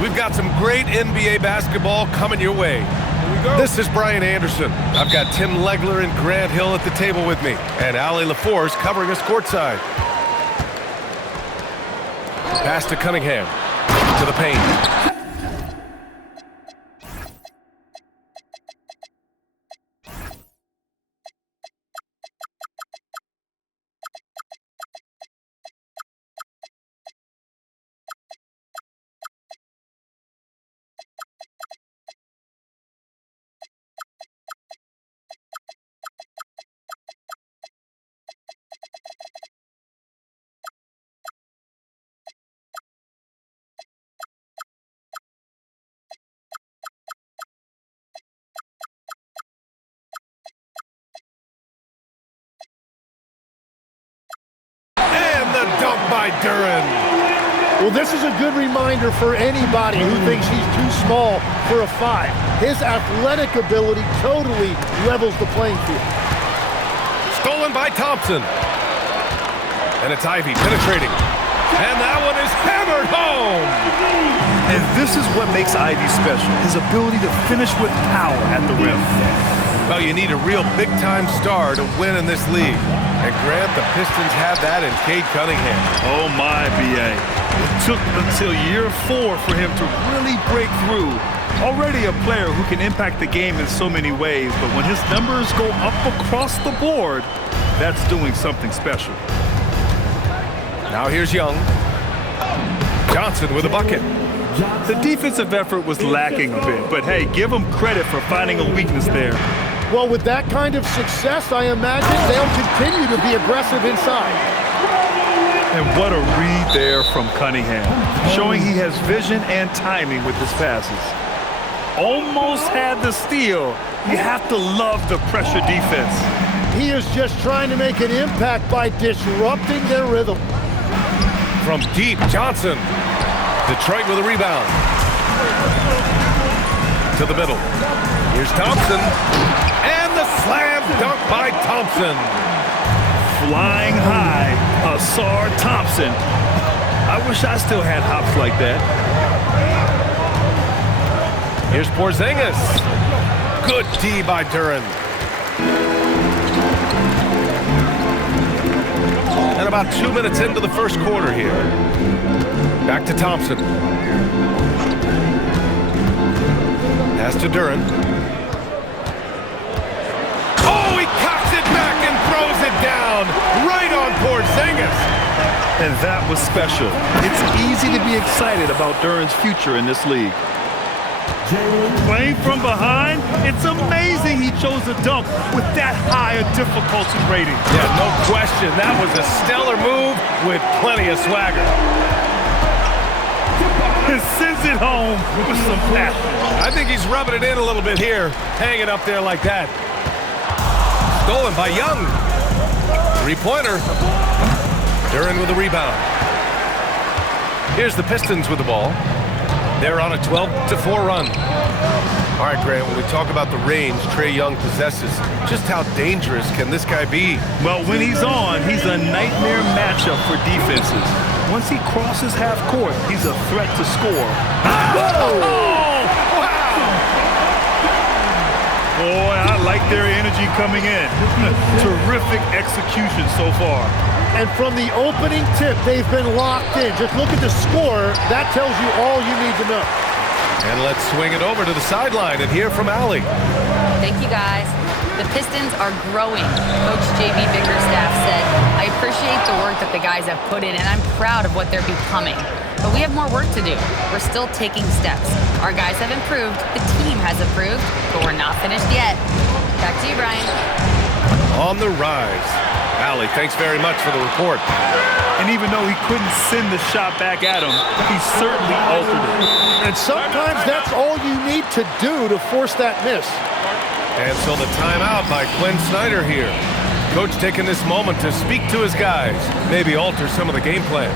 We've got some great NBA basketball coming your way. Here we go. This is Brian Anderson. I've got Tim Legler and Grant Hill at the table with me, and Allie LaForce covering us courtside. Pass to Cunningham. To the paint. The dunk by Duren. Well, this is a good reminder for anybody who thinks he's too small for a 5. His athletic ability totally levels the playing field. Stolen by Thompson. And it's Ivy penetrating. And that one is hammered home. And this is what makes Ivy special, his ability to finish with power at the rim. Well, you need a real big-time star to win in this league. And Grant, the Pistons have that in Cade Cunningham. Oh my, B.A. It took until year 4 for him to really break through. Already a player who can impact the game in so many ways, but when his numbers go up across the board, that's doing something special. Now here's Young. Johnson with a bucket. The defensive effort was lacking a bit, but hey, give him credit for finding a weakness there. Well, with that kind of success, I imagine they'll continue to be aggressive inside. And what a read there from Cunningham, showing he has vision and timing with his passes. Almost had the steal. You have to love the pressure defense. He is just trying to make an impact by disrupting their rhythm. From deep, Johnson. Detroit with a rebound. To the middle. Here's Thompson. And the slam dunk by Thompson. Flying high, Asar Thompson. I wish I still had hops like that. Here's Porzingis. Good D by Duren. And about 2 minutes into the first quarter here. Back to Thompson. Pass to Duren. Oh, he cocks it back and throws it down. Right on Porzingis. And that was special. It's easy to be excited about Duren's future in this league. Playing from behind, it's amazing he chose a dunk with that high a difficulty rating. Yeah, no question. That was a stellar move with plenty of swagger. And sends it home with some passion. I think he's rubbing it in a little bit here, hanging up there like that. Stolen by Young. Three-pointer. Duren with the rebound. Here's the Pistons with the ball. They're on a 12-4 run. All right, Grant, when we talk about the range Trae Young possesses, just how dangerous can this guy be? Well, when he's on, he's a nightmare matchup for defenses. Once he crosses half court, he's a threat to score. Oh! Wow! Boy, I like their energy coming in. Terrific execution so far. And from the opening tip, they've been locked in. Just look at the score. That tells you all you need to know. And let's swing it over to the sideline and hear from Allie. Thank you, guys. The Pistons are growing. Coach J.B. Bickerstaff said, I appreciate the work that the guys have put in, and I'm proud of what they're becoming. But we have more work to do. We're still taking steps. Our guys have improved. The team has improved, but we're not finished yet. Back to you, Brian. On the rise. Allie, thanks very much for the report. And even though he couldn't send the shot back at him, he certainly altered it. And sometimes that's all you need to do to force that miss. And so the timeout by Quinn Snyder here. Coach taking this moment to speak to his guys, maybe alter some of the game plan.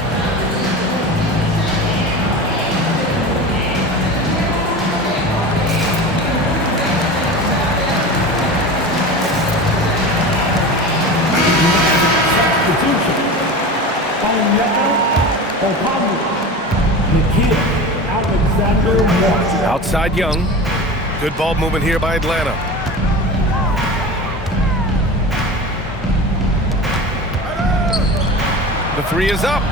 The kid, Alexander. Outside Young. Good ball movement here by Atlanta. The three is up.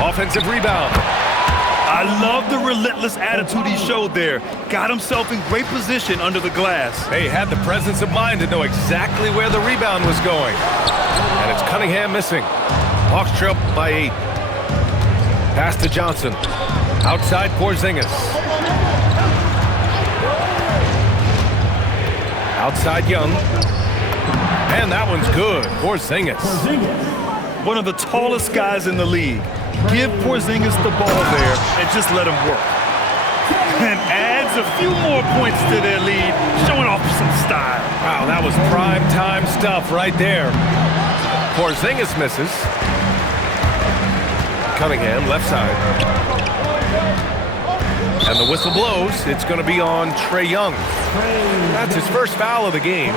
Offensive rebound. I love the relentless attitude he showed there. Got himself in great position under the glass. He had the presence of mind to know exactly where the rebound was going. And it's Cunningham missing. Hawks trail by 8. Pass to Johnson. Outside Porzingis. Outside Young. And that one's good. Porzingis. One of the tallest guys in the league. Give Porzingis the ball there and just let him work. And adds a few more points to their lead, showing off some style. Wow, that was prime time stuff right there. Porzingis misses. Cunningham, left side. And the whistle blows. It's going to be on Trae Young. That's his first foul of the game.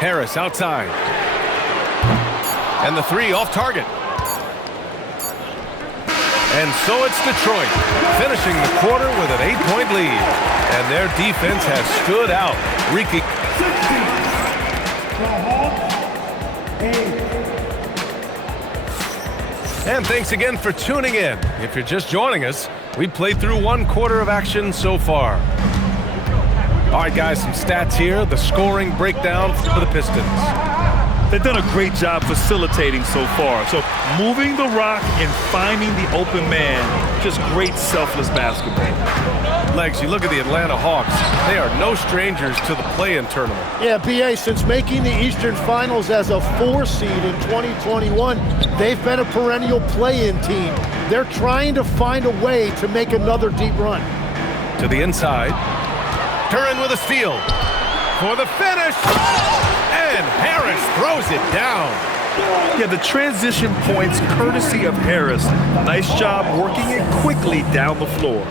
Harris outside. And the three off target. And so it's Detroit, finishing the quarter with an 8-point lead. And their defense has stood out. Ricky. And thanks again for tuning in. If you're just joining us, we played through one quarter of action so far. All right, guys, some stats here. The scoring breakdown for the Pistons. They've done a great job facilitating so far. So moving the rock and finding the open man, just great selfless basketball. Legs, you look at the Atlanta Hawks. They are no strangers to the play-in tournament. Yeah, BA, since making the Eastern Finals as a 4 seed in 2021, they've been a perennial play-in team. They're trying to find a way to make another deep run. To the inside. Duren with a steal. For the finish. And Harris throws it down. Yeah, the transition points courtesy of Harris. Nice job working it quickly down the floor.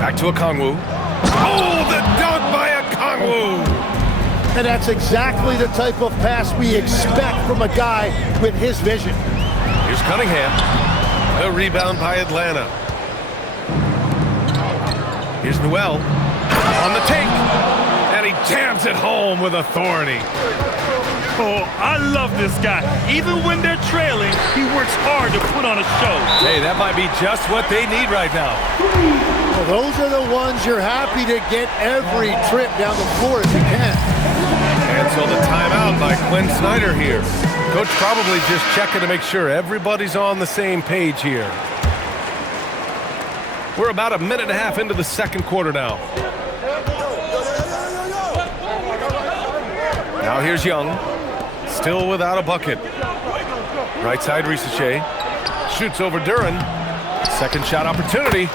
Back to Okongwu. Oh, the dunk by Okongwu. And that's exactly the type of pass we expect from a guy with his vision. Here's Cunningham. The rebound by Atlanta. Here's Newell on the take. And he jams it home with authority. Oh, I love this guy. Even when they're trailing, he works hard to put on a show. Hey, that might be just what they need right now. Well, those are the ones you're happy to get every trip down the floor if you can. And so the timeout by Quinn Snyder here. Coach probably just checking to make sure everybody's on the same page here. We're about a minute and a half into the second quarter now. Now here's Young, still without a bucket. Right side, Ricochet. Shoots over Duren. Second shot opportunity.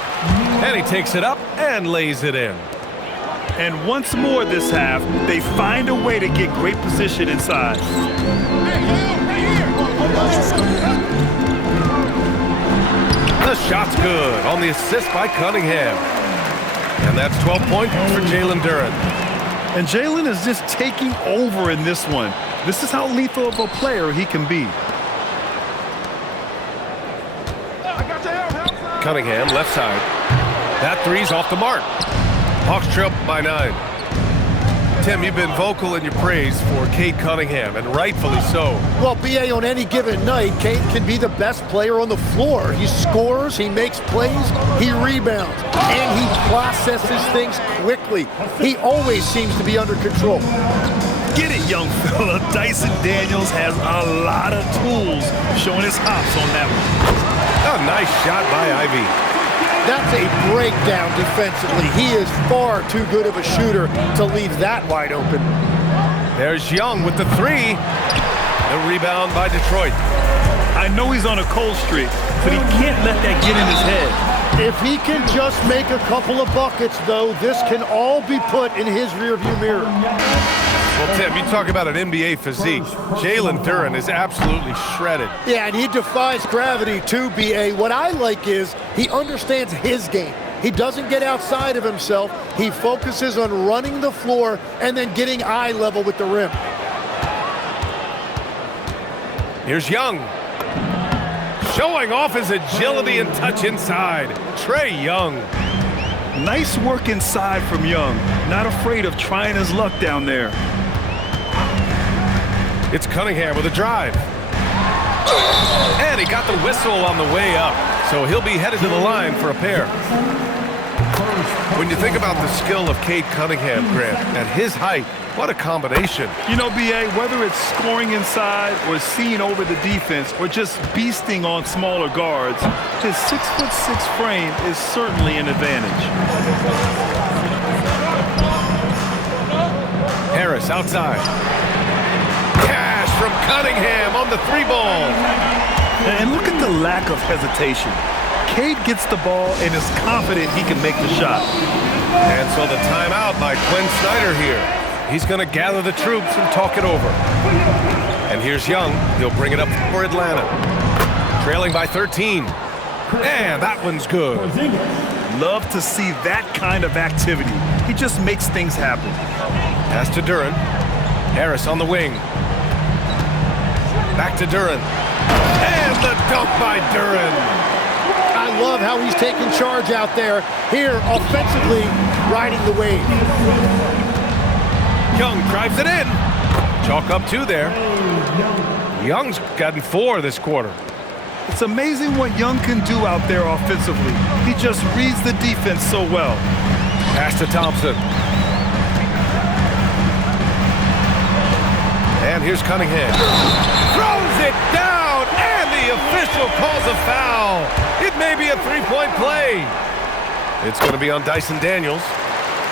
And he takes it up and lays it in. And once more this half, they find a way to get great position inside. The shot's good on the assist by Cunningham. And that's 12 points for Jalen Duren. And Jalen is just taking over in this one. This is how lethal of a player he can be. Cunningham, left side. That three's off the mark. Hawks trail by 9. Tim, you've been vocal in your praise for Cade Cunningham, and rightfully so. Well, BA, on any given night, Cade can be the best player on the floor. He scores, he makes plays, he rebounds, and he processes things quickly. He always seems to be under control. Get it, young fella. Dyson Daniels has a lot of tools, showing his hops on that one. A nice shot by Ivy. That's a breakdown defensively. He is far too good of a shooter to leave that wide open. There's Young with the three. The rebound by Detroit. I know he's on a cold streak, but he can't let that get in his head. If he can just make a couple of buckets, though, this can all be put in his rearview mirror. Well, Tim, you talk about an NBA physique. Jalen Duren is absolutely shredded. Yeah, and he defies gravity too, BA. What I like is he understands his game. He doesn't get outside of himself. He focuses on running the floor and then getting eye level with the rim. Here's Young. Showing off his agility and touch inside. Trae Young. Nice work inside from Young. Not afraid of trying his luck down there. It's Cunningham with a drive. And he got the whistle on the way up. So he'll be headed to the line for a pair. When you think about the skill of Cade Cunningham, Grant, at his height, what a combination. You know, B.A., whether it's scoring inside or seeing over the defense or just beasting on smaller guards, his 6'6" frame is certainly an advantage. Harris outside. Cash from Cunningham on the 3-ball. And look at the lack of hesitation. Cade gets the ball and is confident he can make the shot. And so the timeout by Quinn Snyder here. He's going to gather the troops and talk it over. And here's Young. He'll bring it up for Atlanta. Trailing by 13. And that one's good. Love to see that kind of activity. He just makes things happen. Pass to Duren. Harris on the wing. Back to Duren. And the dunk by Duren. I love how he's taking charge out there. Here, offensively, riding the wave. Young drives it in. Chalk up 2 there. Young's gotten 4 this quarter. It's amazing what Young can do out there offensively. He just reads the defense so well. Pass to Thompson. And here's Cunningham. Throws it down, and the official calls a foul. It may be a 3-point play. It's going to be on Dyson Daniels.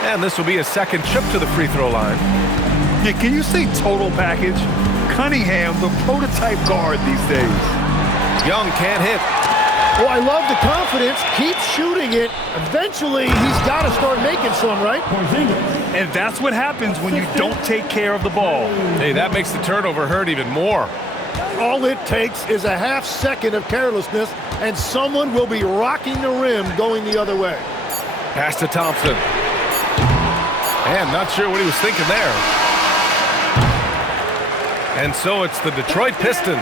And this will be a second trip to the free throw line. Yeah, can you say total package? Cunningham, the prototype guard these days. Young can't hit. Well, I love the confidence. Keep shooting it. Eventually, he's got to start making some, right? And that's what happens when you don't take care of the ball. Hey, that makes the turnover hurt even more. All it takes is a half second of carelessness, and someone will be rocking the rim going the other way. Pass to Thompson. And not sure what he was thinking there. And so it's the Detroit Pistons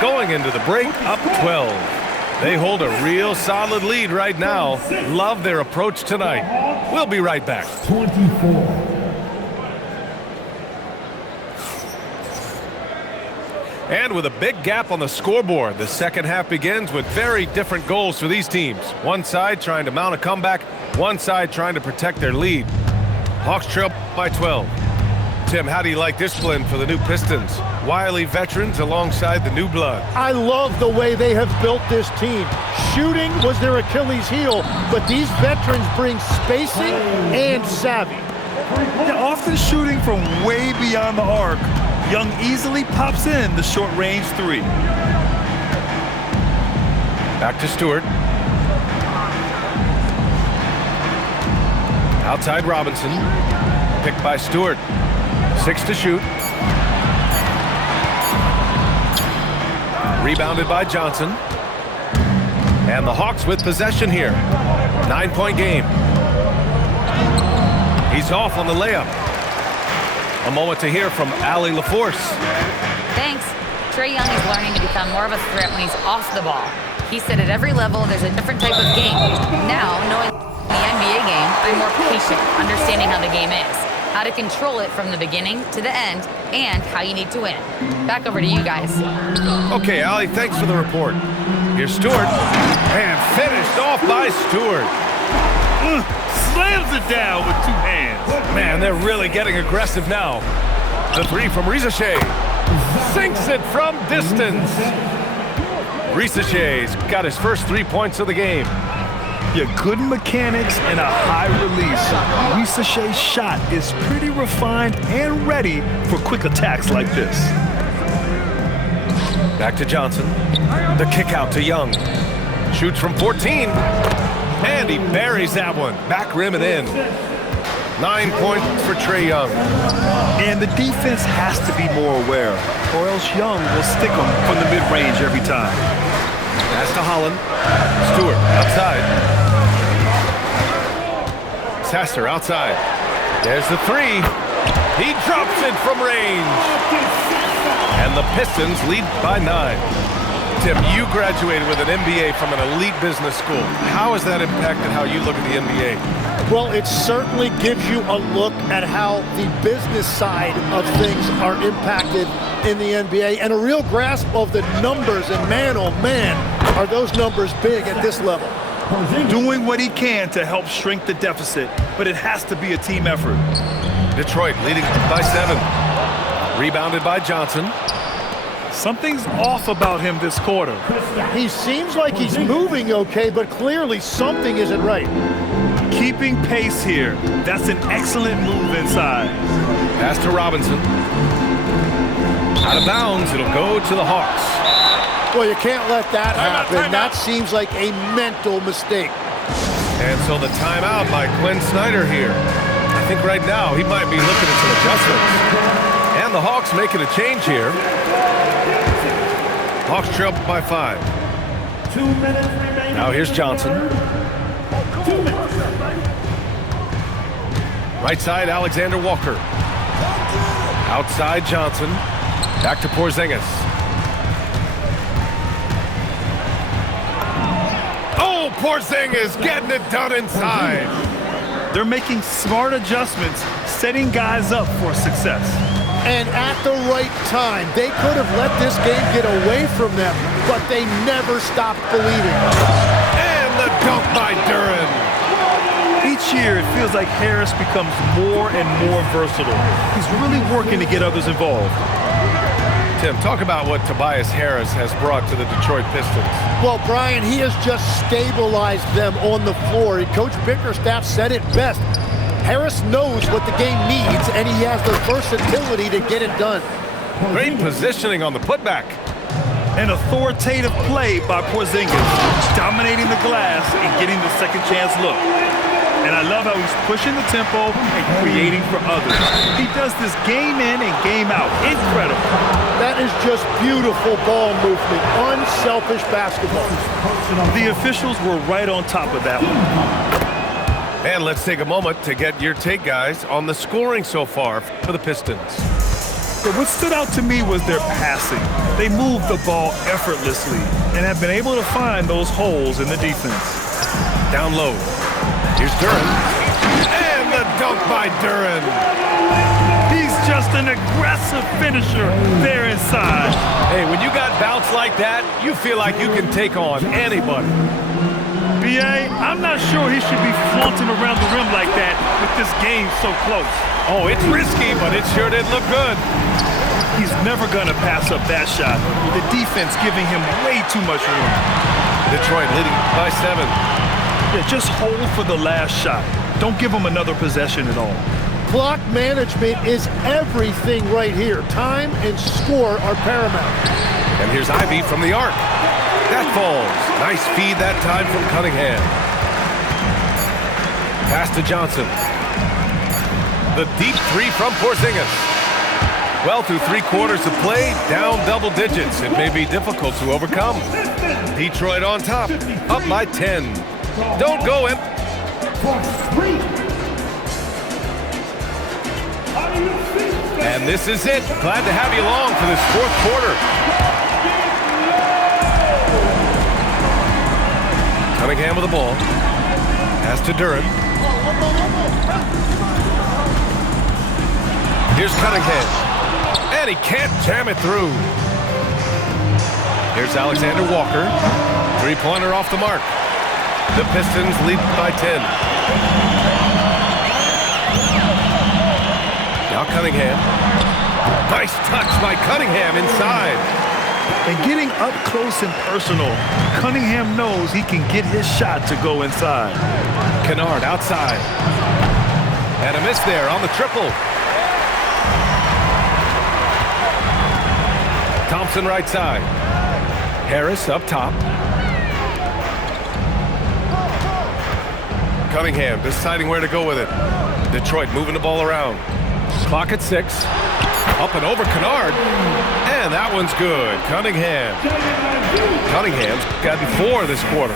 going into the break up 12. They hold a real solid lead right now. Love their approach tonight. We'll be right back. 24. And with a big gap on the scoreboard, the second half begins with very different goals for these teams. One side trying to mount a comeback, one side trying to protect their lead. Hawks trail by 12. Tim, how do you like this blend for the new Pistons? Wily veterans alongside the new blood. I love the way they have built this team. Shooting was their Achilles heel, but these veterans bring spacing and savvy. They're often shooting from way beyond the arc. Young easily pops in the short-range 3. Back to Stewart. Outside Robinson. Picked by Stewart. 6 to shoot. Rebounded by Johnson. And the Hawks with possession here. 9-point game. He's off on the layup. A moment to hear from Allie LaForce. Thanks. Trae Young is learning to become more of a threat when he's off the ball. He said at every level there's a different type of game. Now, knowing the NBA game, I'm more patient, understanding how the game is, how to control it from the beginning to the end, and how you need to win. Back over to you guys. Okay, Allie, thanks for the report. Here's Stewart. And finished off by Stewart. Slams it down with 2 hands. Man, they're really getting aggressive now. The 3 from Risache. Sinks it from distance. Risache's got his first 3 points of the game. Yeah, good mechanics and a high release. Risache's shot is pretty refined and ready for quick attacks like this. Back to Johnson. The kick out to Young. Shoots from 14. And he buries that one. Back rim and in. 9 points for Trae Young. And the defense has to be more aware, or else Young will stick them from the mid-range every time. Pass to Holland. Stewart outside. Sasser outside. There's the 3. He drops it from range. And the Pistons lead by 9. Tim, you graduated with an MBA from an elite business school. How has that impacted how you look at the NBA? Well, it certainly gives you a look at how the business side of things are impacted in the NBA and a real grasp of the numbers. And man, oh man, are those numbers big at this level. Doing what he can to help shrink the deficit, but it has to be a team effort. Detroit leading by 7. Rebounded by Johnson. Something's off about him this quarter. He seems like he's moving okay, but clearly something isn't right. Keeping pace here. That's an excellent move inside. Pass to Robinson. Out of bounds, it'll go to the Hawks. Well, you can't let that happen. That seems like a mental mistake. And so the timeout by Quinn Snyder here. I think right now he might be looking at some adjustments. And the Hawks making a change here. Hawks trail by 5. 2 minutes remaining. Now here's Johnson. 2 minutes. Right side, Alexander Walker. Outside, Johnson. Back to Porzingis. Oh, Porzingis getting it done inside. They're making smart adjustments, setting guys up for success. And at the right time, they could have let this game get away from them, but they never stopped believing. And the dunk by Duran. Each year, it feels like Harris becomes more and more versatile. He's really working to get others involved. Tim, talk about what Tobias Harris has brought to the Detroit Pistons. Well, Brian, he has just stabilized them on the floor. Coach Bickerstaff said it best. Harris knows what the game needs, and he has the versatility to get it done. Great positioning on the putback. An authoritative play by Porzingis, dominating the glass and getting the second chance look. And I love how he's pushing the tempo and creating for others. He does this game in and game out. Incredible. That is just beautiful ball movement, unselfish basketball. The officials were right on top of that one. And let's take a moment to get your take, guys, on the scoring so far for the Pistons. So what stood out to me was their passing. They moved the ball effortlessly and have been able to find those holes in the defense. Down low. Here's Duran. And the dunk by Duran. He's just an aggressive finisher there inside. Hey, when you got bounce like that, you feel like you can take on anybody. B.A., I'm not sure he should be flaunting around the rim like that with this game so close. Oh, it's risky, but it sure did look good. He's never going to pass up that shot. The defense giving him way too much room. Detroit leading by 7. Yeah, just hold for the last shot. Don't give him another possession at all. Clock management is everything right here. Time and score are paramount. And here's Ivy from the arc. That falls. Nice feed that time from Cunningham. Pass to Johnson. The deep 3 from Porzingis. Well, through 3 quarters of play, down double digits. It may be difficult to overcome. Detroit on top, up by 10. Don't go in. And this is it. Glad to have you along for this 4th quarter. Cunningham with the ball. Pass to Duran. Here's Cunningham. And he can't jam it through. Here's Alexander Walker. 3-pointer off the mark. The Pistons lead by 10. Now Cunningham. Nice touch by Cunningham inside. And getting up close and personal, Cunningham knows he can get his shot to go inside. Kennard outside. And a miss there on the triple. Thompson right side. Harris up top. Cunningham deciding where to go with it. Detroit moving the ball around. Clock at 6. Up and over Kennard. And that one's good. Cunningham's gotten 4 this quarter.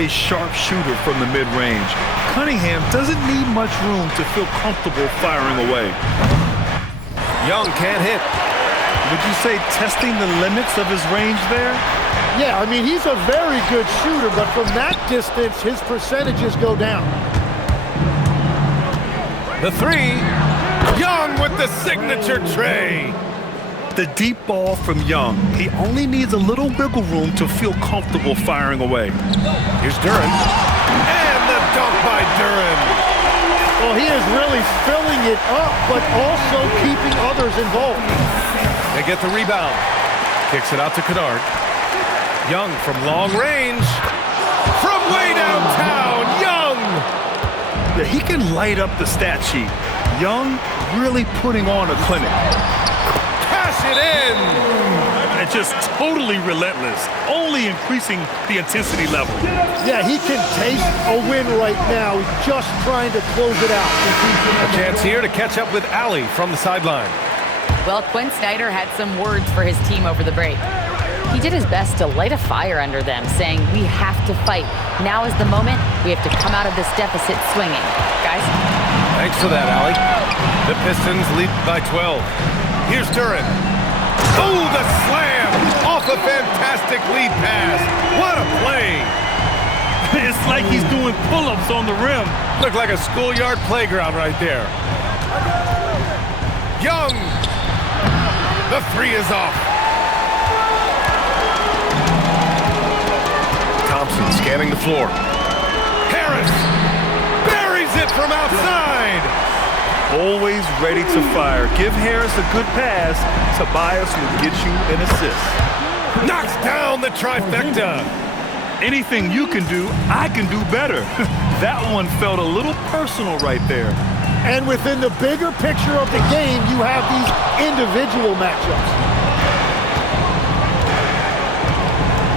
A sharp shooter from the mid-range. Cunningham doesn't need much room to feel comfortable firing away. Young can't hit. Would you say testing the limits of his range there? Yeah, I mean, he's a very good shooter, but from that distance, his percentages go down. The three. Young with the signature tray. The deep ball from Young. He only needs a little wiggle room to feel comfortable firing away. Here's Duren. And the dunk by Duren. Well, he is really filling it up, but also keeping others involved. They get the rebound. Kicks it out to Kennard. Young from long range. From way downtown, Young! Yeah, he can light up the stat sheet. Young really putting on a clinic. Cash it in! And just totally relentless, only increasing the intensity level. Yeah, he can taste a win right now. He's just trying to close it out. A chance here to catch up with Allie from the sideline. Well, Quinn Snyder had some words for his team over the break. He did his best to light a fire under them, saying, we have to fight. Now is the moment. We have to come out of this deficit swinging. Guys? Thanks for that, Allie. The Pistons lead by 12. Here's Duren. Oh, the slam! Off a fantastic lead pass. What a play! It's like he's doing pull-ups on the rim. Looked like a schoolyard playground right there. Young! The three is off. Thompson scanning the floor. Harris buries it from outside. Always ready to fire. Give Harris a good pass. Tobias will get you an assist. Knocks down the trifecta. Anything you can do, I can do better. That one felt a little personal right there. And within the bigger picture of the game, you have these individual matchups.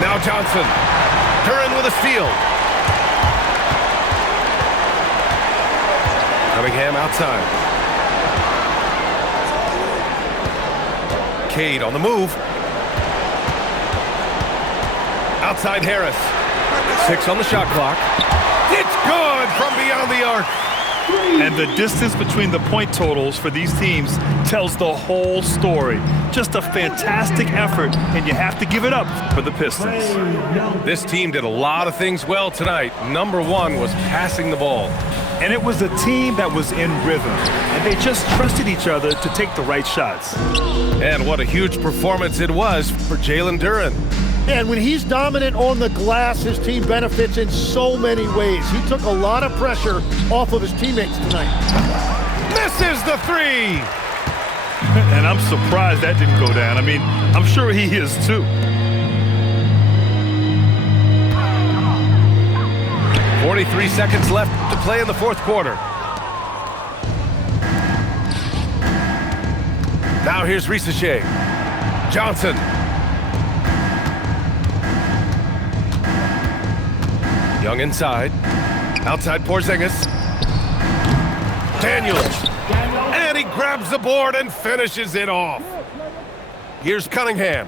Now Johnson. Duren with a steal. Cunningham outside. Cade on the move. Outside Harris. 6 on the shot clock. It's good from beyond the arc. And the distance between the point totals for these teams tells the whole story. Just a fantastic effort, and you have to give it up for the Pistons. This team did a lot of things well tonight. Number one was passing the ball. And it was a team that was in rhythm, and they just trusted each other to take the right shots. And what a huge performance it was for Jalen Duren. And when he's dominant on the glass, his team benefits in so many ways. He took a lot of pressure off of his teammates tonight. Misses the three! And I'm surprised that didn't go down. I mean, I'm sure he is too. 43 seconds left to play in the fourth quarter. Now here's Risacher. Johnson. Young inside. Outside Porzingis. Daniels. And he grabs the board and finishes it off. Here's Cunningham.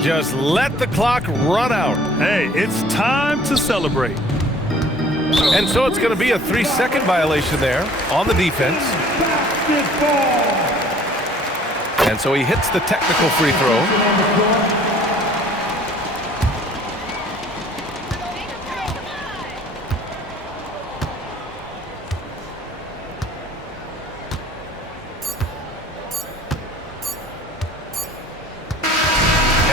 Just let the clock run out. Hey, it's time to celebrate. And so it's going to be a 3-second violation there on the defense. And so he hits the technical free throw.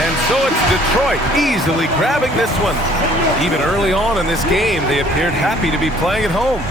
And so it's Detroit easily grabbing this one. Even early on in this game, they appeared happy to be playing at home.